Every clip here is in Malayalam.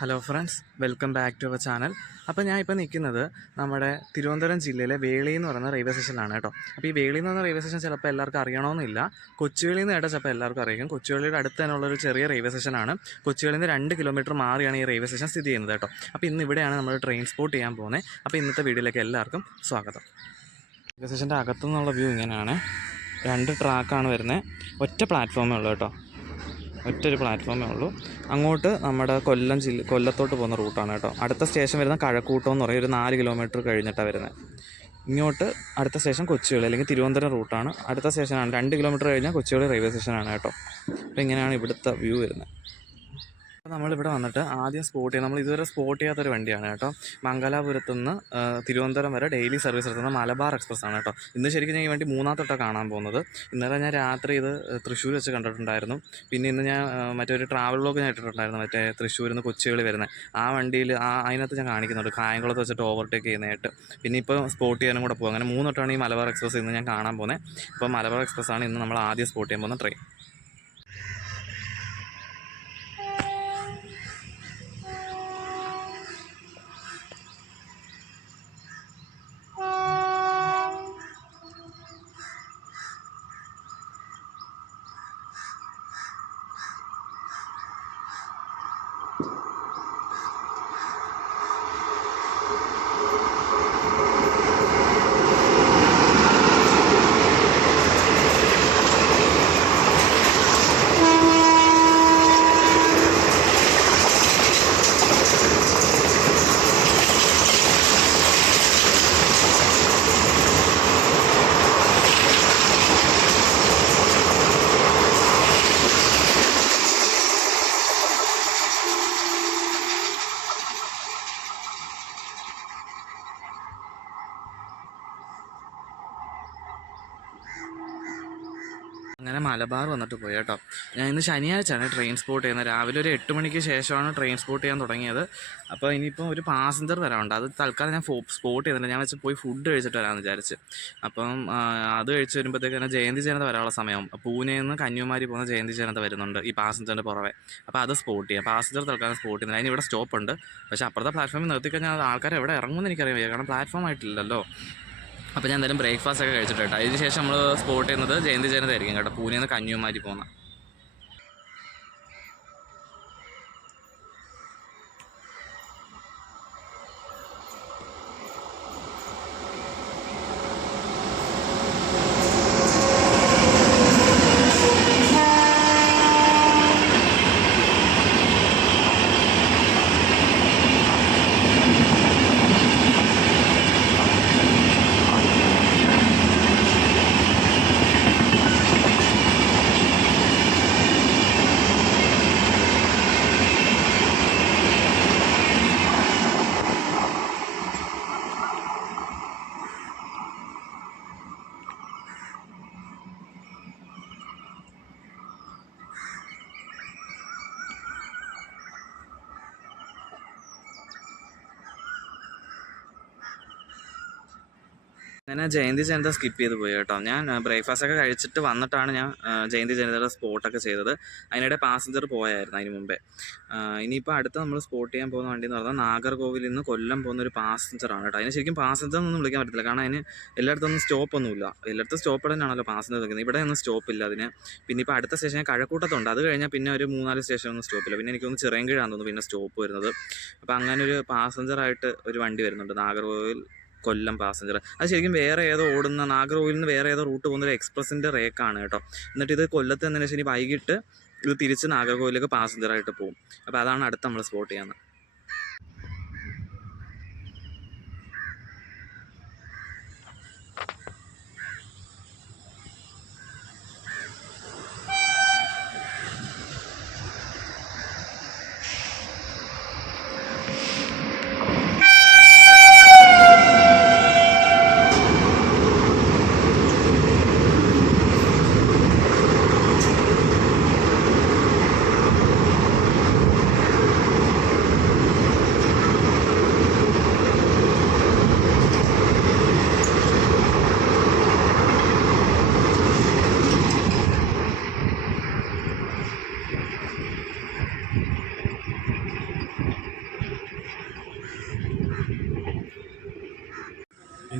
Hello friends, welcome back to our channel. അപ്പോൾ ഞാൻ ഇപ്പോൾ നിൽക്കുന്നത് നമ്മുടെ തിരുവനന്തപുരം ജില്ലയിലെ വേളി എന്ന് പറയുന്ന റെയിൽവേ സ്റ്റേഷനിലാണ് കേട്ടോ. അപ്പോൾ ഈ വേളി എന്ന് പറയുന്ന റെയിൽവേ സ്റ്റേഷൻ ചിലപ്പോൾ എല്ലാവർക്കും അറിയണമെന്നില്ല. കൊച്ചുവേളി എന്ന് കേട്ടാൽ ചിലപ്പോൾ എല്ലാവർക്കും അറിയാം. കൊച്ചുവേളിയുടെ അടുത്ത് തന്നെയുള്ളൊരു ചെറിയ റെയിൽവേ സ്റ്റേഷനാണ്. കൊച്ചുവേളിയിൽ നിന്ന് 2 കിലോമീറ്റർ മാറിയാണ് ഈ റെയിൽവേ സ്റ്റേഷൻ സ്ഥിതി ചെയ്യുന്നത് കേട്ടോ. അപ്പോൾ ഇന്ന് ഇവിടെയാണ് നമ്മൾ ട്രെയിൻ സ്പോട്ട് ചെയ്യാൻ പോകുന്നത്. അപ്പോൾ ഇന്നത്തെ വീഡിയോയിലേക്ക് എല്ലാവർക്കും സ്വാഗതം. റെയിൽവേ സ്റ്റേഷൻ്റെ അകത്തുനിന്നുള്ള വ്യൂ ഇങ്ങനെയാണ്. 2 ട്രാക്കാണ് വരുന്നത്. ഒറ്റ പ്ലാറ്റ്ഫോമേ ഉള്ളൂ കേട്ടോ. ഒറ്റൊരു പ്ലാറ്റ്ഫോമേ ഉള്ളൂ. അങ്ങോട്ട് നമ്മുടെ കൊല്ലത്തോട്ട് പോകുന്ന റൂട്ടാണ് കേട്ടോ. അടുത്ത സ്റ്റേഷൻ വരുന്നത് കഴക്കൂട്ടം എന്ന് പറയും. ഒരു 4 കിലോമീറ്റർ കഴിഞ്ഞിട്ടാണ് വരുന്നത്. ഇങ്ങോട്ട് അടുത്ത സ്റ്റേഷൻ കൊച്ചുവേളി അല്ലെങ്കിൽ തിരുവനന്തപുരം റൂട്ടാണ്. അടുത്ത സ്റ്റേഷനാണ് 2 കിലോമീറ്റർ കഴിഞ്ഞാൽ കൊച്ചുവേളി റെയിൽവേ സ്റ്റേഷനാണ് കേട്ടോ. അപ്പോൾ ഇങ്ങനെയാണ് ഇവിടുത്തെ വ്യൂ വരുന്നത്. നമ്മളിവിടെ വന്നിട്ട് ആദ്യം സ്പോട്ട് ചെയ്യുക, നമ്മൾ ഇതുവരെ സ്പോട്ട് ചെയ്യാത്തൊരു വണ്ടിയാണ് കേട്ടോ. മംഗലാപുരത്തു നിന്ന് തിരുവനന്തപുരം വരെ ഡെയിലി സർവീസ് നടത്തുന്ന മലബാർ എക്സ്പ്രസ് ആണ് കേട്ടോ. ഇന്ന് ശരിക്കും ഞാൻ ഈ വണ്ടി 3ാമത്തൊട്ടാണ് കാണാൻ പോകുന്നത്. ഇന്നലെ ഞാൻ രാത്രി ഇത് തൃശ്ശൂർ വെച്ച് കണ്ടിട്ടുണ്ടായിരുന്നു. പിന്നെ ഇന്ന് ഞാൻ മറ്റൊരു ട്രാവൽ വ്ലോഗ് ഞാൻ ഇട്ടിട്ടുണ്ടായിരുന്നു, മറ്റേ തൃശ്ശൂരിൽ നിന്ന് കൊച്ചുവേളി വരുന്നത്. ആ വണ്ടിയിൽ അതിനകത്ത് ഞാൻ കാണിക്കുന്നുണ്ട് കായംകുളത്ത് വെച്ചിട്ട് ഓവർടേക്ക് ചെയ്യുന്നതായിട്ട്. പിന്നെ ഇപ്പോൾ സ്പോട്ട് ചെയ്യാനും കൂടെ പോകും. അങ്ങനെ 3 വട്ടമാണ് ഈ മലബാർ എക്സ്പ്രസ് ഇന്ന് ഞാൻ കാണാൻ പോകുന്നത്. അപ്പോൾ മലബാർ എക്സ്പ്രസ് ആണ് ഇന്ന് നമ്മൾ ആദ്യം സ്പോട്ട് ചെയ്യാൻ പോകുന്ന ട്രെയിൻ. അങ്ങനെ മലബാർ വന്നിട്ട് പോയി കേട്ടോ. ഞാൻ ഇന്ന് ശനിയാഴ്ചയാണ് ട്രെയിൻ സ്പോട്ട് ചെയ്യുന്നത്. രാവിലെ ഒരു 8 മണിക്ക് ശേഷമാണ് ട്രെയിൻ സ്പോട്ട് ചെയ്യാൻ തുടങ്ങിയത്. അപ്പോൾ ഇനിയിപ്പോൾ ഒരു പാസഞ്ചർ വരാനുണ്ട്. അത് തൽക്കാലം ഞാൻ സ്പോട്ട് ചെയ്തിട്ടുണ്ട്. ഞാൻ വെച്ച് പോയി ഫുഡ് കഴിച്ചിട്ട് വരാമെന്ന് വിചാരിച്ച്. അപ്പം അത് കഴിച്ച് വരുമ്പോഴത്തേക്ക് തന്നെ ജയന്തി ജനത വരാനുള്ള സമയവും. പൂനെയിൽ നിന്ന് കന്യാകുമാരി പോകുന്ന ജയന്തി ജനത വരുന്നുണ്ട് ഈ പാസഞ്ചറിൻ്റെ പുറമെ. അപ്പോൾ അത് സ്പോട്ട് ചെയ്യാം. പാസഞ്ചർ തൽക്കാലം സ്പോട്ട് ചെയ്യുന്നത്. അതിന് ഇവിടെ സ്റ്റോപ്പുണ്ട്. പക്ഷേ അപ്പുറത്തെ പ്ലാറ്റ്ഫോമിൽ നിർത്തിക്കഴിഞ്ഞാൽ ആൾക്കാർ എവിടെ ഇറങ്ങുമെന്ന് എനിക്കറിയാൻ വയ്യ, കാരണം പ്ലാറ്റ്ഫോം ആയിട്ടില്ലല്ലോ. അപ്പോൾ ഞാൻ എന്തായാലും ബ്രേക്ക്ഫാസ്റ്റ് ഒക്കെ കഴിച്ചിട്ട് കേട്ടോ. അതിന് ശേഷം നമ്മൾ സ്പോട്ട് ചെയ്യുന്നത് ജയന്തി ജനത ആയിരിക്കും കേട്ടോ, പൂനെയിൽ നിന്ന് കന്യാകുമാരി പോകുന്ന. അങ്ങനെ ജയന്തി ജനത സ്കിപ്പ് ചെയ്ത് പോയി കേട്ടോ. ഞാൻ ബ്രേക്ക്ഫാസ്റ്റ് ഒക്കെ കഴിച്ചിട്ട് വന്നിട്ടാണ് ഞാൻ ജയന്തി ജനതയുടെ സ്പോട്ടൊക്കെ ചെയ്തത്. അതിനിടെ പാസഞ്ചർ പോയായിരുന്നു അതിന് മുമ്പേ. ഇനിയിപ്പോൾ അടുത്ത് നമ്മൾ സ്പോട്ട് ചെയ്യാൻ പോകുന്ന വണ്ടി എന്ന് പറഞ്ഞാൽ നാഗർകോവിലിൽ നിന്ന് കൊല്ലം പോകുന്ന ഒരു പാസഞ്ചറാണ് കേട്ടോ. അതിന് ശരിക്കും പാസഞ്ചർ ഒന്നും വിളിക്കാൻ പറ്റത്തില്ല, കാരണം അതിന് എല്ലായിടത്തൊന്നും സ്റ്റോപ്പൊന്നുമില്ല. എല്ലായിടത്തും സ്റ്റോപ്പ് തന്നെയാണല്ലോ പാസഞ്ചർ നിൽക്കുന്നത്. ഇവിടെ ഒന്നും സ്റ്റോപ്പില്ല അതിന്. പിന്നെ ഇപ്പോൾ അടുത്ത സ്റ്റേഷൻ കഴക്കൂട്ടത്തുണ്ട്. അത് കഴിഞ്ഞാൽ പിന്നെ ഒരു 3-4 സ്റ്റേഷനൊന്നും സ്റ്റോപ്പില്ല. പിന്നെ എനിക്കൊന്ന് ചിറയൻകീഴാന്ന് തോന്നുന്നു പിന്നെ സ്റ്റോപ്പ് വരുന്നത്. അപ്പോൾ അങ്ങനെ ഒരു പാസഞ്ചറായിട്ട് ഒരു വണ്ടി വരുന്നുണ്ട്, നാഗർകോവിൽ കൊല്ലം പാസഞ്ചർ. അത് ശരിക്കും വേറെ ഏതോ ഓടുന്ന, നാഗർകോവിലിൽ നിന്ന് വേറെ ഏതോ റൂട്ട് പോകുന്ന ഒരു എക്സ്പ്രസിൻ്റെ റേക്കാണ് കേട്ടോ. എന്നിട്ട് ഇത് കൊല്ലത്ത് എന്നതിന് ശരി വൈകിട്ട് ഇത് തിരിച്ച് നാഗർകോവിലേക്ക് പാസഞ്ചറായിട്ട് പോകും. അപ്പോൾ അതാണ് അടുത്ത് നമ്മൾ സ്പോട്ട് ചെയ്യുന്നത്.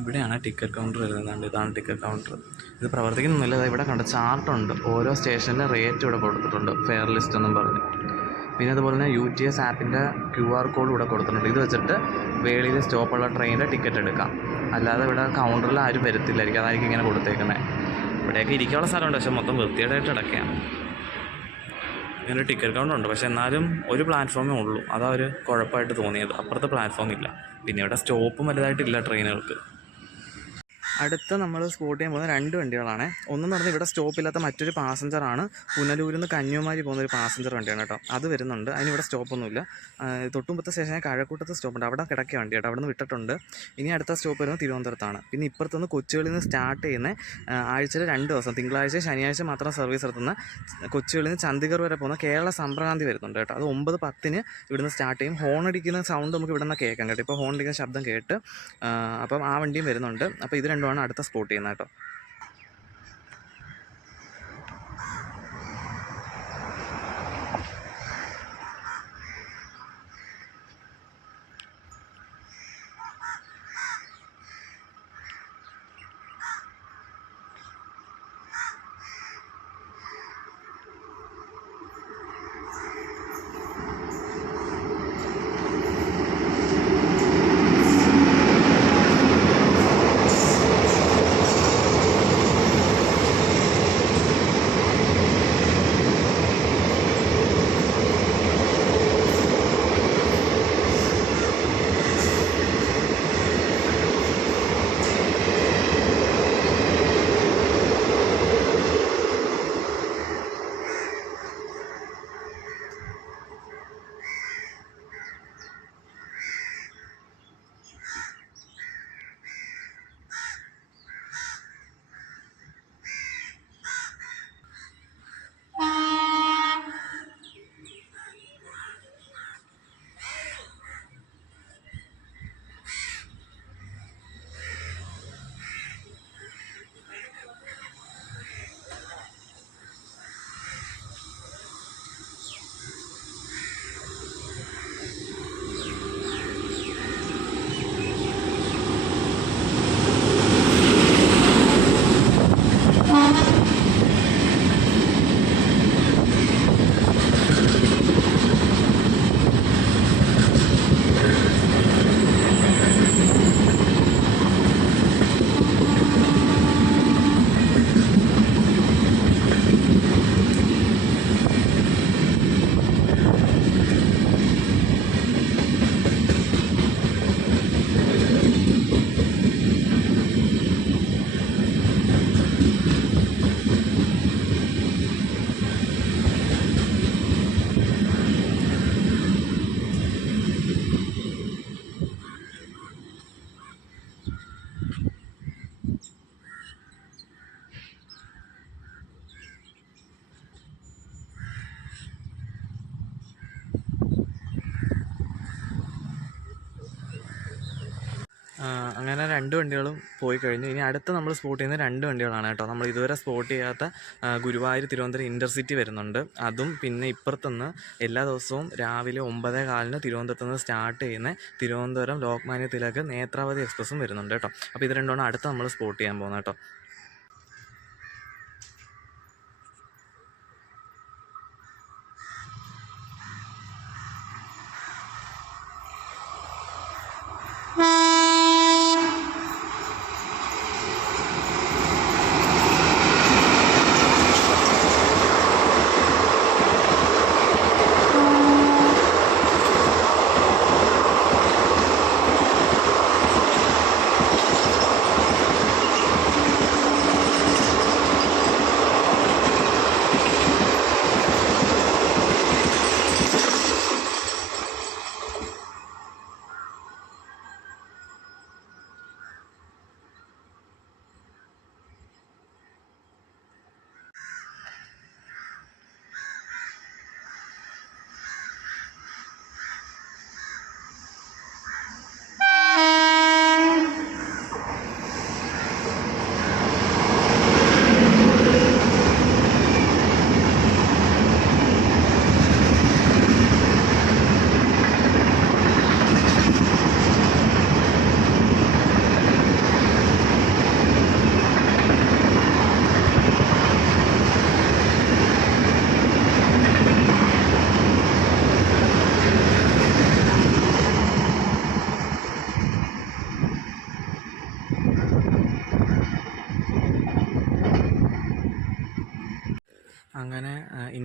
ഇവിടെയാണ് ടിക്കറ്റ് കൗണ്ടർ വരുന്നത്. ഇതാണ് ടിക്കറ്റ് കൗണ്ടർ. ഇത് പ്രവർത്തിക്കുന്നില്ല. ഇവിടെ കണ്ട ചാർട്ടുണ്ട്, ഓരോ സ്റ്റേഷനിലെ റേറ്റ് ഇവിടെ കൊടുത്തിട്ടുണ്ട്, ഫെയർ ലിസ്റ്റ് എന്നും പറഞ്ഞ്. പിന്നെ അതുപോലെ തന്നെ UTS ആപ്പിൻ്റെ QR കോഡ് ഇവിടെ കൊടുത്തിട്ടുണ്ട്. ഇത് വെച്ചിട്ട് വേളിയിൽ സ്റ്റോപ്പുള്ള ട്രെയിനിൻ്റെ ടിക്കറ്റ് എടുക്കാം. അല്ലാതെ ഇവിടെ കൗണ്ടറിൽ ആരും വരത്തില്ലായിരിക്കും, അതായിരിക്കും ഇങ്ങനെ കൊടുത്തേക്കുന്നത്. ഇവിടെയൊക്കെ ഇരിക്കാനുള്ള സ്ഥലമുണ്ട്, പക്ഷേ മൊത്തം വൃത്തികേടായിട്ട് കിടക്കുകയാണ്. ഇങ്ങനെ ടിക്കറ്റ് കൗണ്ടറുണ്ട്, പക്ഷേ എന്നാലും ഒരു പ്ലാറ്റ്ഫോമേ ഉള്ളൂ. അതാ ഒരു കുഴപ്പമായിട്ട് തോന്നിയത്. അപ്പുറത്തെ പ്ലാറ്റ്ഫോം ഇല്ല. പിന്നെ ഇവിടെ സ്റ്റോപ്പും വലുതായിട്ടില്ല ട്രെയിനുകൾക്ക്. അടുത്ത നമ്മൾ സ്പോട്ട് ചെയ്യാൻ പോകുന്ന 2 വണ്ടികളാണ്. ഒന്നെന്ന് പറഞ്ഞാൽ ഇവിടെ സ്റ്റോപ്പില്ലാത്ത മറ്റൊരു പാസഞ്ചറാണ്. പുനലൂരിൽ നിന്ന് കന്യാകുമാരി പോകുന്ന ഒരു പാസഞ്ചർ വണ്ടിയാണ് കേട്ടോ. അത് വരുന്നുണ്ട്. അതിനിവിടെ സ്റ്റോപ്പൊന്നുമില്ല. തൊട്ടുമുമ്പത്തെ സ്റ്റേഷനിൽ കഴക്കൂട്ടത്ത് സ്റ്റോപ്പുണ്ട്, അവിടെ കിടക്കിയ വണ്ടി കേട്ടോ. അവിടെ നിന്ന് വിട്ടിട്ടുണ്ട്. ഇനി അടുത്ത സ്റ്റോപ്പ് വരുന്നത് തിരുവനന്തപുരത്താണ്. പിന്നെ ഇപ്പുറത്തുനിന്ന് കൊച്ചുവേളിയിൽ നിന്ന് സ്റ്റാർട്ട് ചെയ്യുന്ന ആഴ്ചയിൽ 2 ദിവസം, തിങ്കളാഴ്ച ശനിയാഴ്ച മാത്രം സർവീസ് നടത്തുന്ന കൊച്ചുവേളിയിൽ നിന്ന് ചണ്ഡീഗഡ് വരെ പോകുന്ന കേരള സമ്പ്രകാന്തി വരുന്നുണ്ട് കേട്ടോ. അത് 9:10 ഇവിടുന്ന് സ്റ്റാർട്ട് ചെയ്യും. ഹോൺ അടിക്കുന്ന സൗണ്ട് നമുക്ക് ഇവിടെ നിന്ന് കേൾക്കാം കേട്ടോ. ഇപ്പോൾ ഹോൺ അടിക്കുന്ന ശബ്ദം കേട്ട് അപ്പം ആ വണ്ടിയും വരുന്നുണ്ട്. അപ്പോൾ ഇത് രണ്ടുമാണ് അടുത്ത സ്പോട്ട് ചെയ്യുന്നത് കേട്ടോ. അങ്ങനെ 2 വണ്ടികളും പോയി കഴിഞ്ഞു. ഇനി അടുത്ത നമ്മൾ സ്പോട്ട് ചെയ്യുന്ന 2 വണ്ടികളാണ് കേട്ടോ. നമ്മൾ ഇതുവരെ സ്പോട്ട് ചെയ്യാത്ത ഗുരുവായൂർ തിരുവനന്തപുരം ഇൻ്റർസിറ്റി വരുന്നുണ്ട്. അതും പിന്നെ ഇപ്പുറത്തുനിന്ന് എല്ലാ ദിവസവും രാവിലെ 9:15 തിരുവനന്തപുരത്ത് നിന്ന് സ്റ്റാർട്ട് ചെയ്യുന്ന തിരുവനന്തപുരം ലോക്മാന്യ തിലക് നേത്രാവതി എക്സ്പ്രസ്സും വരുന്നുണ്ട് കേട്ടോ. അപ്പോൾ ഇത് രണ്ടുമാണ് അടുത്ത നമ്മൾ സ്പോട്ട് ചെയ്യാൻ പോകുന്നത് കേട്ടോ.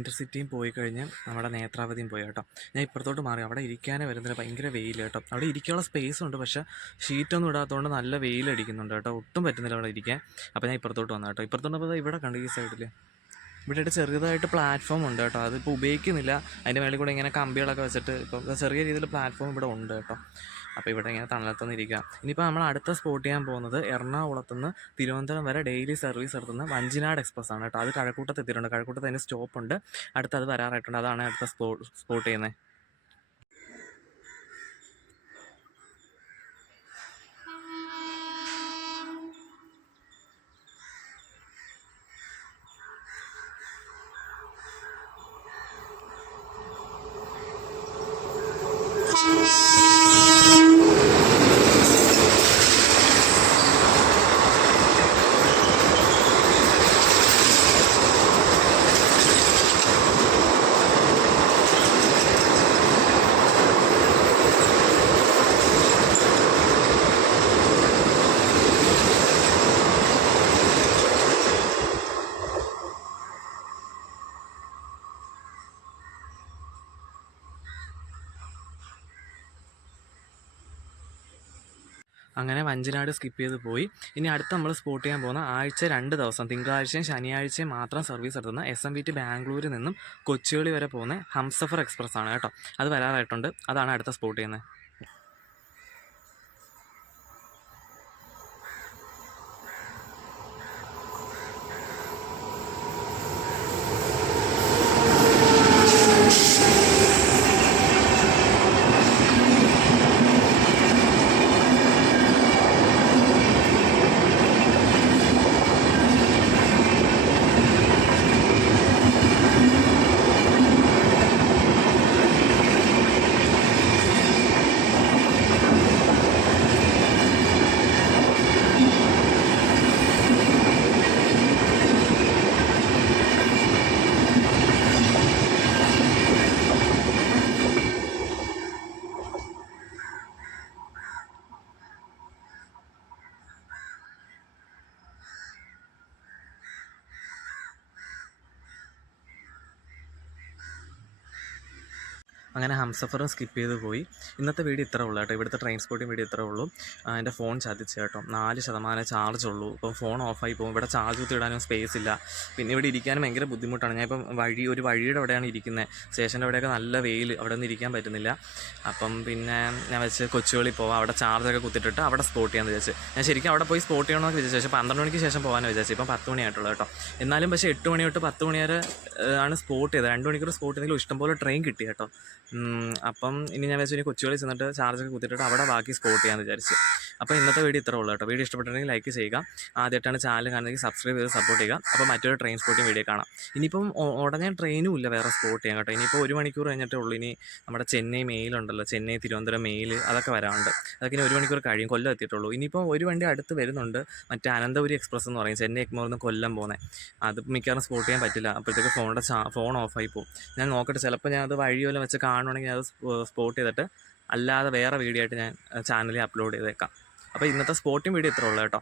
ഇൻ്റർസിറ്റിയും പോയി കഴിഞ്ഞ് നമ്മുടെ നേത്രാവതിയും പോയി കേട്ടോ. ഞാൻ ഇപ്പുറത്തോട്ട് മാറി, അവിടെ ഇരിക്കാനേ വരുന്നില്ല, ഭയങ്കര വെയിൽ കേട്ടോ. അവിടെ ഇരിക്കാനുള്ള സ്പേസ് ഉണ്ട്, പക്ഷേ ഷീറ്റൊന്നും ഇടാത്തതുകൊണ്ട് നല്ല വെയിലടിക്കുന്നുണ്ട് കേട്ടോ, ഒട്ടും പറ്റുന്നില്ല അവിടെ ഇരിക്കാൻ. അപ്പോൾ ഞാൻ ഇപ്പുറത്തോട്ട് വന്നു കേട്ടോ. ഇപ്പുറത്തോട്ട് വന്നപ്പോൾ ഇവിടെ കണ്ടു ഈ സൈഡിൽ ഇവിടെ ചെറുതായിട്ട് പ്ലാറ്റ്ഫോം ഉണ്ട് കേട്ടോ. അതിപ്പോൾ ഉപയോഗിക്കുന്നില്ല, അതിൻ്റെ മേളിൽ കൂടെ ഇങ്ങനെ കമ്പികളൊക്കെ വെച്ചിട്ട് ഇപ്പം ചെറിയ രീതിയിൽ പ്ലാറ്റ്ഫോം ഇവിടെ ഉണ്ട് കേട്ടോ. അപ്പോൾ ഇവിടെ ഇങ്ങനെ തണലത്തുനിന്ന് ഇരിക്കുക. ഇനിയിപ്പോൾ നമ്മൾ അടുത്ത സ്പോട്ട് ചെയ്യാൻ പോകുന്നത് എറണാകുളത്തുനിന്ന് തിരുവനന്തപുരം വരെ ഡെയിലി സർവീസ് നടത്തുന്ന വഞ്ചിനാട് എക്സ്പ്രസ് ആണ് കേട്ടോ. അത് കഴക്കൂട്ടത്ത് എത്തിയിട്ടുണ്ട്, കഴക്കൂട്ടത്ത് അതിന് സ്റ്റോപ്പുണ്ട്, അടുത്ത് അത് വരാറായിട്ടുണ്ട്. അതാണ് അടുത്ത സ്പോട്ട് ചെയ്യുന്നത്. അങ്ങനെ വഞ്ചിനാട് സ്കിപ്പ് ചെയ്ത് പോയി. ഇനി അടുത്ത് നമ്മൾ സ്പോട്ട് ചെയ്യാൻ പോകുന്ന ആഴ്ച 2 ദിവസം തിങ്കളാഴ്ചയും ശനിയാഴ്ചയും മാത്രം സർവീസ് നടത്തുന്ന SMVT ബാംഗ്ലൂരിൽ നിന്നും കൊച്ചുവേളി വരെ പോകുന്ന ഹംസഫർ എക്സ്പ്രസ് ആണ് കേട്ടോ. അത് വരാറായിട്ടുണ്ട്, അതാണ് അടുത്ത സ്പോട്ട് ചെയ്യുന്നത്. അങ്ങനെ ഹംസഫറും സ്കിപ്പ് ചെയ്ത് പോയി. ഇന്നത്തെ വീഡിയോ ഇത്രേ ഉള്ളൂ കേട്ടോ. ഇവിടുത്തെ ട്രെയിൻ സ്പോട്ടിങ് വീഡിയോ ഇത്രേ ഉള്ളൂ. എൻ്റെ ഫോൺ ചതിച്ച് കേട്ടോ, 4% ചാർജ് ഉള്ളൂ. ഇപ്പം ഫോൺ ഓഫായി പോകും, ഇവിടെ ചാർജ് കുത്തി ഇടാനും സ്പേസ് ഇല്ല, പിന്നെ ഇവിടെ ഇരിക്കാനും ഭയങ്കര ബുദ്ധിമുട്ടാണ്. ഞാൻ ഇപ്പം ഒരു വഴിയുടെ അവിടെയാണ് ഇരിക്കുന്നത്, സ്റ്റേഷൻ്റെ അവിടെയൊക്കെ നല്ല വെയിൽ, അവിടെ ഒന്നും ഇരിക്കാൻ പറ്റുന്നില്ല. അപ്പം പിന്നെ ഞാൻ വെച്ച് കൊച്ചുവേളി പോവാം, അവിടെ ചാർജൊക്കെ കുത്തിയിട്ടിട്ട് അവിടെ സ്പോട്ട് ചെയ്യാമെന്ന് വിചാരിച്ചു. ഞാൻ ശരിക്കും അവിടെ പോയി സ്പോട്ട് ചെയ്യണമെന്ന് വിചാരിച്ചു, പക്ഷേ 12 മണിക്ക് ശേഷം പോകാമെന്ന് വിചാരിച്ചു. ഇപ്പം 10 മണിയായിട്ടുള്ളൂ കേട്ടോ. എന്നാലും പക്ഷേ 8 മണി തൊട്ട് 10 മണി വരെ ആണ് സ്പോട്ട് ചെയ്തത്. 2 മണിക്കൂർ സ്പോട്ട് ചെയ്തെങ്കിലും ഇഷ്ടംപോലെ ട്രെയിൻ കിട്ടി കേട്ടോ. അപ്പം ഇനി ഞാൻ വെച്ചു ഇനി കൊച്ചുവേളി ചെന്നിട്ട് ചാർജൊക്കെ കുത്തിയിട്ടിട്ട് അവിടെ ബാക്കി സ്പോട്ട് ചെയ്യാമെന്ന് വിചാരിച്ചു. അപ്പോൾ ഇന്നത്തെ വീഡിയോ ഇത്രേ ഉള്ളൂ കേട്ടോ. വീഡിയോ ഇഷ്ടപ്പെട്ടിട്ടുണ്ടെങ്കിൽ ലൈക്ക് ചെയ്യുക, ആദ്യമായിട്ടാണ് ചാനൽ കാണുന്നതെങ്കിൽ സബ്സ്ക്രൈബ് ചെയ്ത് സപ്പോർട്ട് ചെയ്യുക. അപ്പോൾ മറ്റൊരു ട്രെയിൻ സ്പോട്ടിങ് വീഡിയോ കാണാം. ഇനിയിപ്പം ഉടനെ ട്രെയിനും ഇല്ല വേറെ സ്പോട്ട് ചെയ്യാൻ കേട്ടോ. ഇനിയിപ്പോൾ 1 മണിക്കൂർ കഴിഞ്ഞിട്ടേ ഉള്ളൂ. ഇനി നമ്മുടെ ചെന്നൈ മെയിലുണ്ടല്ലോ, ചെന്നൈ തിരുവനന്തപുരം മെയിൽ, അതൊക്കെ വരാറുണ്ട്. അതൊക്കെ ഇനി 1 മണിക്കൂർ കഴിയും, കൊല്ലം എത്തിയിട്ടുള്ളൂ. ഇനിയിപ്പോൾ ഒരു വണ്ടി അടുത്ത് വരുന്നുണ്ട്, മറ്റേ അനന്തപുരി എക്സ്പ്രസ് എന്ന് പറയും, ചെന്നൈ എഗ്മോറിൽ നിന്ന് കൊല്ലം പോകുന്നത്. അത് മിക്കവാറും സ്പോട്ട് ചെയ്യാൻ പറ്റില്ല, അപ്പോഴത്തേക്ക് ഫോൺ ഓഫായി പോകും. ഞാൻ നോക്കട്ടെ, ചിലപ്പോൾ ഞാൻ അത് വഴിയോലും വെച്ച് കാണുവാണെങ്കിൽ അത് സ്പോട്ട് ചെയ്തിട്ട് അല്ലാതെ വേറെ വീഡിയോ ആയിട്ട് ഞാൻ ചാനലിൽ അപ്ലോഡ് ചെയ്തേക്കാം. അപ്പോൾ ഇന്നത്തെ സ്പോട്ടിങ് വീഡിയോ ഇത്രേ ഉള്ളൂ കേട്ടോ.